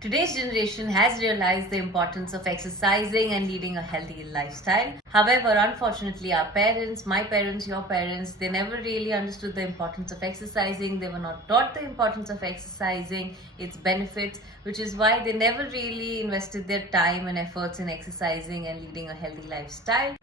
Today's generation has realized the importance of exercising and leading a healthy lifestyle. However, unfortunately, our parents, my parents, your parents, they never really understood the importance of exercising. They were not taught the importance of exercising, its benefits, which is why they never really invested their time and efforts in exercising and leading a healthy lifestyle.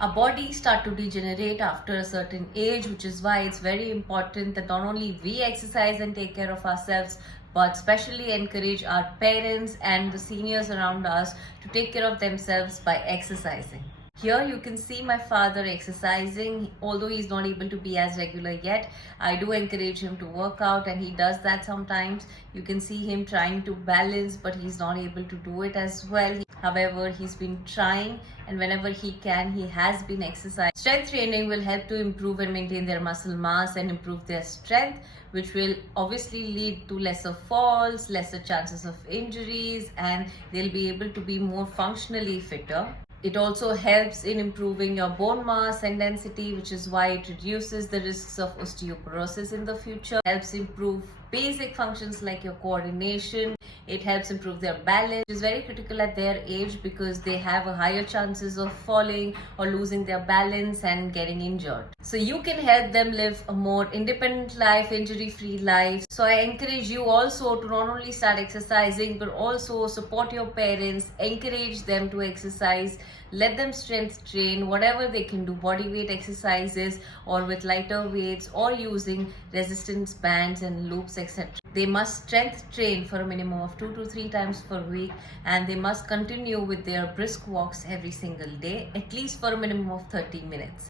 Our bodies start to degenerate after a certain age, which is why it's very important that not only we exercise and take care of ourselves, but especially encourage our parents and the seniors around us to take care of themselves by exercising. Here you can see my father exercising. Although he's not able to be as regular yet, I do encourage him to work out, and he does that sometimes. You can see him trying to balance, but he's not able to do it as well. However, he's been trying, and whenever he can, he has been exercising. Strength training will help to improve and maintain their muscle mass and improve their strength, which will obviously lead to lesser falls, lesser chances of injuries, and they'll be able to be more functionally fitter. It also helps in improving your bone mass and density, which is why it reduces the risks of osteoporosis in the future. Helps improve basic functions like your coordination. It helps improve their balance, which is very critical at their age because they have a higher chances of falling or losing their balance and getting injured. So you can help them live a more independent life, injury-free life. So I encourage you also to not only start exercising, but also support your parents, encourage them to exercise, let them strength train, whatever they can do, body weight exercises or with lighter weights or using resistance bands and loops, etc. They must strength train for a minimum of 2 to 3 times per week, and they must continue with their brisk walks every single day, at least for a minimum of 30 minutes.